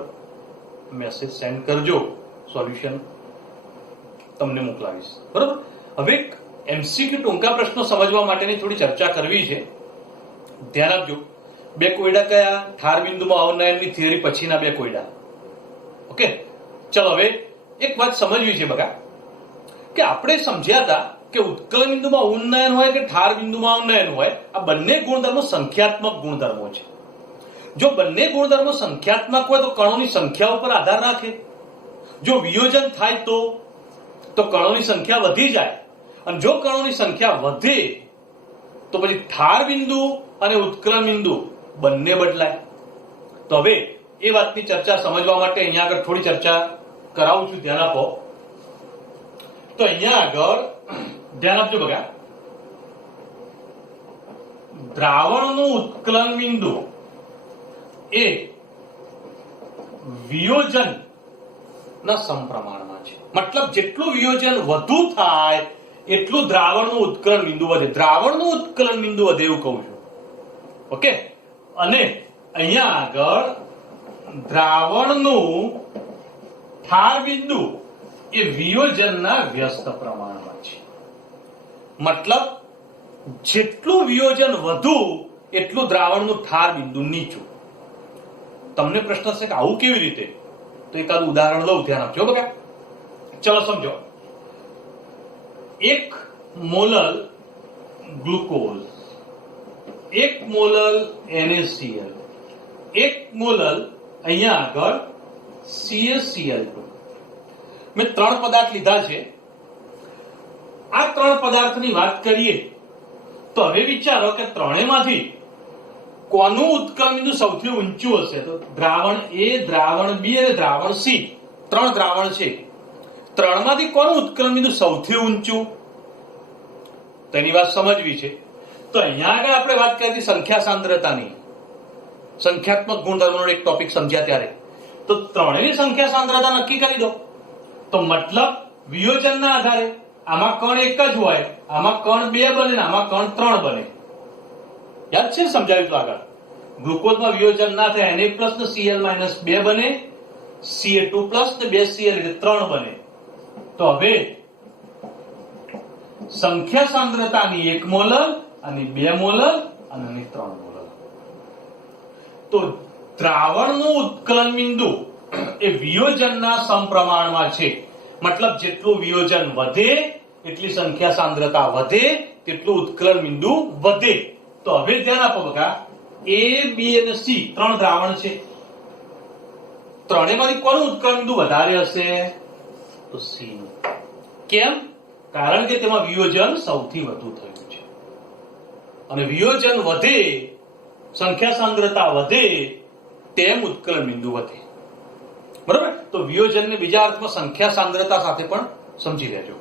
મેસેજ સેન્ડ કરજો, સોલ્યુશન તમને મોકલાવીશ. બરોબર? હવે MCQ ટૂંકા પ્રશ્નો સમજવા માટેની થોડી ચર્ચા કરવી છે. ધ્યાન આપજો. બે કોયડા કયા? ઠાર બિંદુમાં અવનયનની થિયરી પછીના બે કોયડા. ઓકે, ચલો હવે એક વાત સમજવી છે બકા, કે આપણે સમજ્યા હતા કે ઉત્કલન બિંદુમાં ઉન્નયન હોય કે ઠાર બિંદુમાં અવનયન હોય, આ બંને ગુણધર્મો સંખ્યાત્મક ગુણધર્મો છે. જો બંને ગુણધર્મો સંખ્યાત્મક હોય તો કણોની સંખ્યા ઉપર આધાર રાખે. જો વિયોજન થાય તો કણોની સંખ્યા વધી જાય, અને જો કણોની સંખ્યા વધે તો પછી ઠાર બિંદુ અને ઉત્કલન બિંદુ બંને બદલાય. તો હવે એ વાતની ચર્ચા સમજવા માટે અહીંયા આગળ થોડી ચર્ચા કરાવું છું. ધ્યાન આપો. તો અહીંયા આગળ ધ્યાન આપજો બગા. દ્રાવણનું ઉત્કલન બિંદુ એ વિયોજન ના સમપ્રમાણમાં છે. મતલબ જેટલું વિયોજન વધુ થાય એટલું દ્રાવણનું ઉત્કલન બિંદુ વધે. દ્રાવણનું ઉત્કલન બિંદુ વધે એવું કહું છું. ઓકે, અને અહીંયા આગળ દ્રાવણનું ઠાર બિંદુ એ વિયોજનના વ્યસ્ત પ્રમાણમાં છે. મતલબ જેટલું વિયોજન વધુ એટલું દ્રાવણનું ઠાર બિંદુ નીચું. તમને પ્રશ્ન છે કે આવું કેવી રીતે? તો એકાદ ઉદાહરણ લઉં, ધ્યાન આપજો બકા. ચલો સમજો. 1 molar glucose, 1 molar NaCl, 1 molar અહીંયા આગળ CaCl2. મેં 3 પદાર્થ લીધા છે. આ 3 પદાર્થની વાત કરીએ તો હવે વિચારો કે ત્રણેયમાંથી કોનું ઉત્કલન બિંદુ સૌથી ઊંચું હશે? તો દ્રાવણ A, દ્રાવણ B અને દ્રાવણ C, 3 દ્રાવણ છે. ત્રણમાંથી કોનું ઉત્કલન બિંદુ સૌથી ઊંચું? તેની વાત સમજવી છે. તો અહીંયા આગળ આપણે વાત કરી હતી સંખ્યા સાંદ્રતાની, સંખ્યાત્મક ગુણધર્મનો એક ટોપિક સમજ્યા ત્યારે. તો ત્રણેયની સંખ્યા સાંદ્રતા નક્કી કરી દો. તો મતલબ વિયોજનના આધારે આમાં કણ એક જ હોય, આમાં કણ 2 બને ને આમાં કણ 3 બને. યાદ છે? સમજાવ્યું તો આગળ. ગ્લુકોઝમાં વિયોજન ના થાય, Na+ ને Cl- 2 બને, Ca2+ ને 2Cl એટલે 3 બને. તો હવે સંખ્યા સાંદ્રતાની 1 મોલર અને 2 મોલર અને 3 મોલર. તો દ્રાવણનું ઉત્કલન બિંદુ એ વિયોજનના સમપ્રમાણમાં છે. મતલબ જેટલું વિયોજન વધે એટલી સંખ્યા સાંદ્રતા વધે તેટલું ઉત્કલન બિંદુ વધે. તો હવે ધ્યાન આપો બકા, A, B અને C ત્રણ દ્રાવણ છે. ત્રણેયમાંથી કોનું ઉત્કલન બિંદુ વધારે હશે? તો C નું. કેમ? કારણ કે તેમાં વિયોજન સૌથી વધુ થયું છે અને વિયોજન વધે, સંખ્યા સાંદ્રતા વધે તેમ ઉત્કલન બિંદુ વધે. બરાબર? તો વિયોજનને બીજા અર્થમાં સંખ્યા સાંદ્રતા સાથે પણ સમજી લેજો.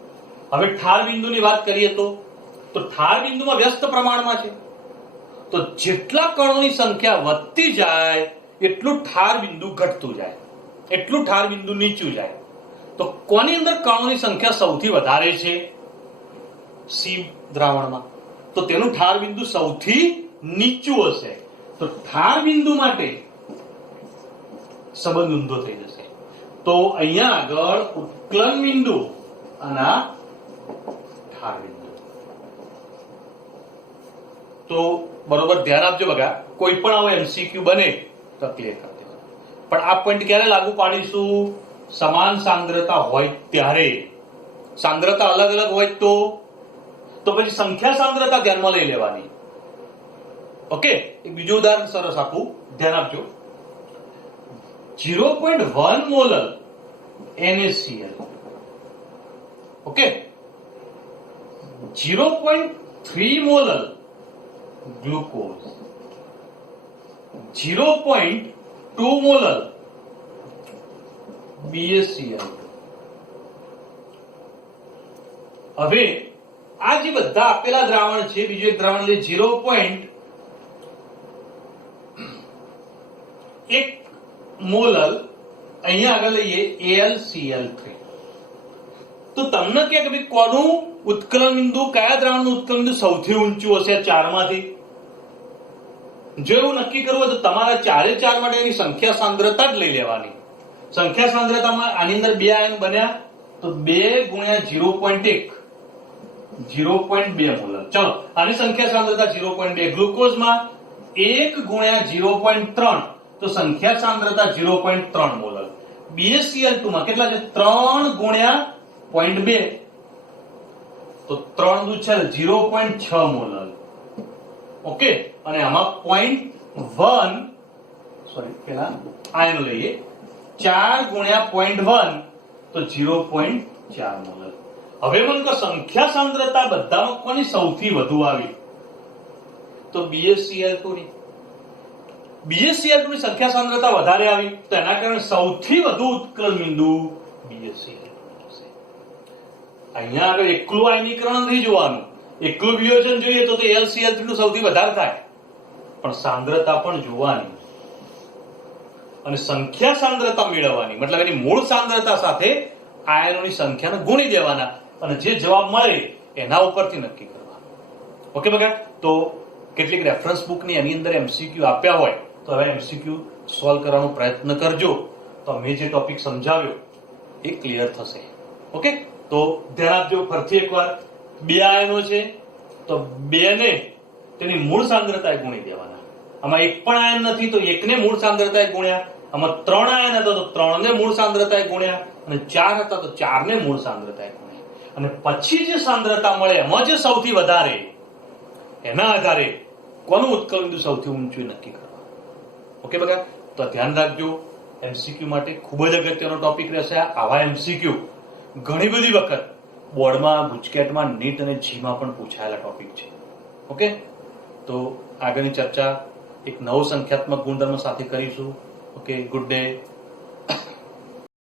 હવે ઠાર બિંદુની વાત કરીએ તો ઠાર બિંદુમાં વ્યસ્ત પ્રમાણમાં છે. તો જેટલા કણોની સંખ્યા વધતી જાય એટલું ઠાર બિંદુ ઘટતું જાય, એટલું ઠાર બિંદુ નીચું જાય. તો કોની અંદર કણોની સંખ્યા સૌથી વધારે છે? સી દ્રાવણમાં. તો તેનું ઠાર બિંદુ સૌથી નીચું હશે. તો ઠાર બિંદુ માટે સંબંધ ઊંધો થઈ જશે. તો અહીંયા આગળ ઉત્કલન બિંદુ અને ઠાર બિંદુ. તો બરોબર ધ્યાન આપજો બગા, કોઈ પણ આવો એમસીક્યુ બને તો ક્લિયર કરી દેવાનું. પણ આ પોઈન્ટ ક્યારે લાગુ પાડીશું? સમાન સાંદ્રતા હોય ત્યારે. સાંદ્રતા અલગ અલગ હોય તો પછી સંખ્યા સાંદ્રતા ધ્યાનમાં લઈ લેવાની. ઓકે, એક બીજું ઉદાહરણ સરસ આપું, ધ્યાન આપજો. 0.1 molar NaCl. Okay, 0.3 molar glucose, 0.2 molar BaCl. હવે આ જે બધા આપેલા દ્રાવણ છે, બીજું એક દ્રાવણ લે 0.1 મોલર, અહીંયા આગળ લઈએ AlCl3. તો તમને કે ભાઈ કોનું ઉત્કલન બિંદુ, કયા દ્રાવણનું ઉત્કલન બિંદુ સૌથી ઊંચું હશે ચારમાંથી? જો એવું નક્કી કરવું હોય તો તમારા ચારે ચાર માટે એની સંખ્યા સાંદ્રતા જ લઈ લેવાની. સંખ્યા સાંદ્રતામાં આની અંદર બે આયન બન્યા તો 2 ગુણ્યા 0.1 0.2 મોલર. ચલો, આની સંખ્યા સાંદ્રતા 0.2. ગ્લુકોઝમાં 1 ગુણ્યા 0.3 તો સંખ્યા સાંદ્રતા 0.3 મોલર. BaCl2 માં કેટલા છે? 3 ગુણ્યા 0.2 તો 3 દુ છે 0.6 મોલર. ઓકે, અને આમાં 0.1 સોરી પેલા આયન લઈએ, 4 ગુણ્યા 0.1 તો 0.4 મોલર. હવે મને કહો સંખ્યા સાંદ્રતા બધામાં કોની સૌથી વધુ આવી? તો BaCl2 ની. BaCl2 ની સંખ્યા સાંદ્રતા વધારે આવી તો એના કારણે સૌથી વધુ ઉત્કલન બિંદુ BaCl2 હશે. અહીંયા આગળ એકલું આયનીકરણ નથી જોવાનું, એકલું વિયોજન જોઈએ તો LCl3 નું સૌથી વધારે થાય, પણ સાંદ્રતા પણ જોવાની અને સંખ્યા સાંદ્રતા મેળવવાની. મતલબ એની મૂળ સાંદ્રતા સાથે આયનોની સંખ્યાને ગુણી દેવાના અને જે જવાબ મળે એના ઉપરથી નક્કી કરવાનું. ઓકે બગા, તો કેટલીક રેફરન્સ બુકની એની અંદર એમસીક્યુ આપ્યા હોય તો હવે એમસીક્યુ સોલ્વ કરવાનો પ્રયત્ન કરજો, તો મેં જે ટોપિક સમજાવ્યો એ ક્લિયર થશે. ઓકે, તો ધ્યાન આપજો. ફરીથી એકવાર, બે આયનો છે તો બે ને તેની મૂળ સાંદ્રતાએ ગુણી દેવાના. આમાં એક પણ આયન નથી તો એકને મૂળ સાંદ્રતાએ ગુણ્યા, આમાં 3 આયન હતા તો 3 ને મૂળ સાંદ્રતાએ ગુણ્યા, અને 4 હતા તો 4 ને મૂળ સાંદ્રતાએ ગુણ્યા, અને પછી જે સાંદ્રતા મળે એમાં જે સૌથી વધારે એના આધારે કોનું ઉત્કલન બિંદુ સૌથી ઊંચું નક્કી કરવા. ઓકે બગા, તો ધ્યાન રાખજો. એમસીક્યુ માટે ખૂબ જ અગત્યનો ટોપિક રહેશે. આવા એમસીક્યુ ઘણી બધી વખત બોર્ડમાં, ગુજકેટમાં, નીટ અને જીમાં પણ પૂછાયેલા ટોપિક છે. ઓકે, તો આગળની ચર્ચા એક નવો સંખ્યાત્મક ગુણધર્મ સાથે કરીશું. Okay, good day.